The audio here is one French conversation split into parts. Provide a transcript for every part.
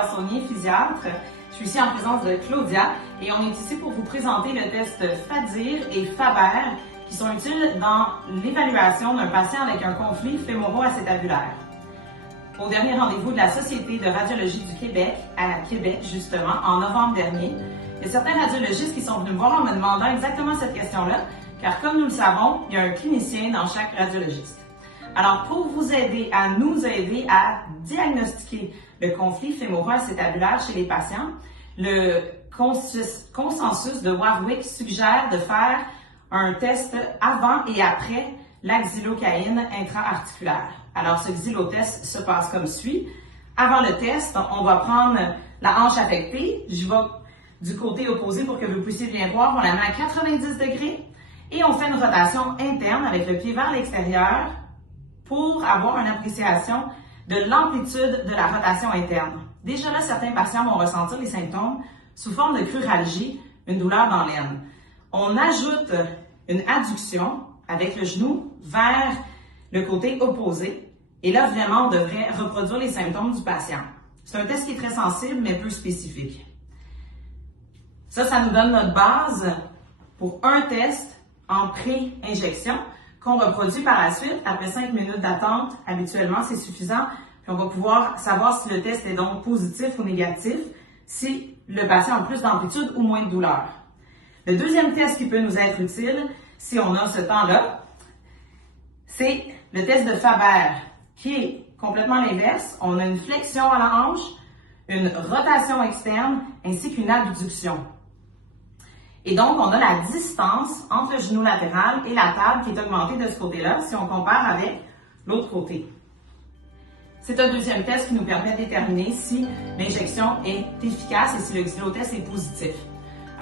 Garçonnier, physiatre. Je suis ici en présence de Claudia et on est ici pour vous présenter le test FADIR et FABER qui sont utiles dans l'évaluation d'un patient avec un conflit fémoro-acétabulaire. Au dernier rendez-vous de la Société de radiologie du Québec, à Québec justement, en novembre dernier, il y a certains radiologistes qui sont venus me voir en me demandant exactement cette question-là, car comme nous le savons, il y a un clinicien dans chaque radiologiste. Alors, pour vous aider à nous aider à diagnostiquer le conflit fémoro-acétabulaire chez les patients, le consensus de Warwick suggère de faire un test avant et après la xylocaïne intra-articulaire. Alors, ce xylotest se passe comme suit. Avant le test, on va prendre la hanche affectée. Je vais du côté opposé pour que vous puissiez bien voir. On la met à 90 degrés et on fait une rotation interne avec le pied vers l'extérieur pour avoir une appréciation de l'amplitude de la rotation interne. Déjà là, certains patients vont ressentir les symptômes sous forme de cruralgie, une douleur dans l'aine. On ajoute une adduction avec le genou vers le côté opposé et là, vraiment, on devrait reproduire les symptômes du patient. C'est un test qui est très sensible, mais peu spécifique. Ça nous donne notre base pour un test en pré-injection qu'on reproduit par la suite. Après 5 minutes d'attente, habituellement, c'est suffisant. Puis on va pouvoir savoir si le test est donc positif ou négatif, si le patient a plus d'amplitude ou moins de douleur. Le deuxième test qui peut nous être utile, si on a ce temps-là, c'est le test de FABER, qui est complètement l'inverse. On a une flexion à la hanche, une rotation externe, ainsi qu'une abduction. Et donc, on a la distance entre le genou latéral et la table qui est augmentée de ce côté-là, si on compare avec l'autre côté. C'est un deuxième test qui nous permet de déterminer si l'injection est efficace et si le xylotest est positif.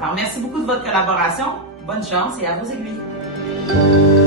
Alors, merci beaucoup de votre collaboration. Bonne chance et à vos aiguilles.